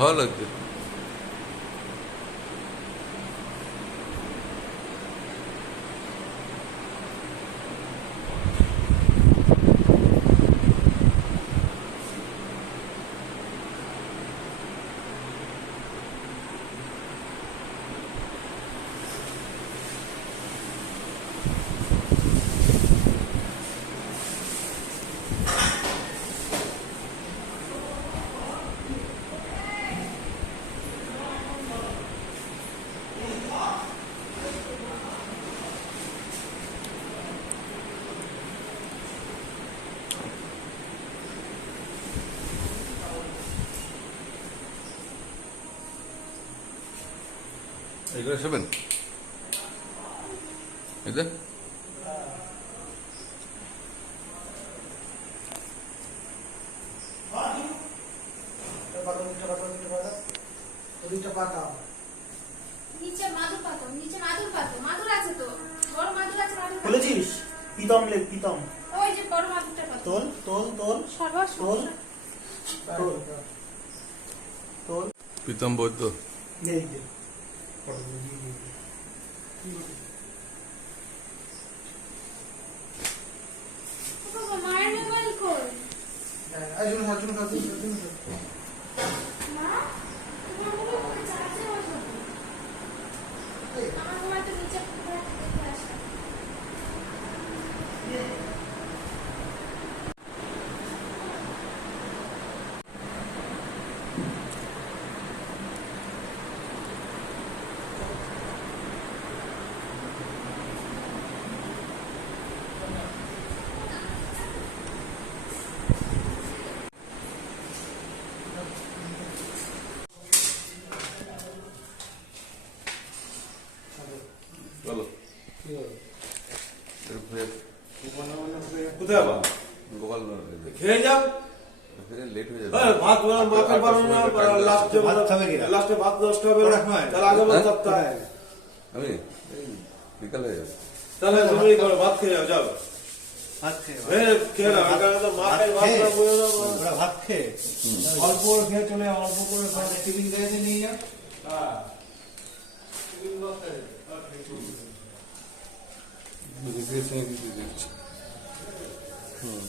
ভালো লাগছে। এগুলো শোবেন এটা প্রীতম লেখ প্রীতম ওই যে বড় মাদুরটা কত তোল তোল তোল সর্বস্ব তোল তোল তোল প্রীতম বৈদ্য। এই যে বাবা মায়ের মোবাইল কই আইজুন হাজুন হাজুন হাজুন মা তোমার মোবাইল চার্জে বসাবো আমার মোবাইল তো নিচে দেখে আসা চলো কোথায় আবার গোপাল খেয়ে যাও। লেট হয়ে যাবে। ভাত মাছের বানানো লাস্টে লাস্টে ভাত নষ্ট হবে না, তাহলে আগে ভাত সপ্তাহ আমি বিকাল হয়ে যাবে। তাহলে তুমি করো ভাত খেয়ে যাও যাও খেয়ে নাও এখানে তো মাছের ভাত না বলে দাও। ওরা ভাত খেয়ে অল্প খেয়ে চলে যাও, অল্প করে টিফিন গাড়িতে নিয়ে যাও। হ্যাঁ দিচ্ছি। হুম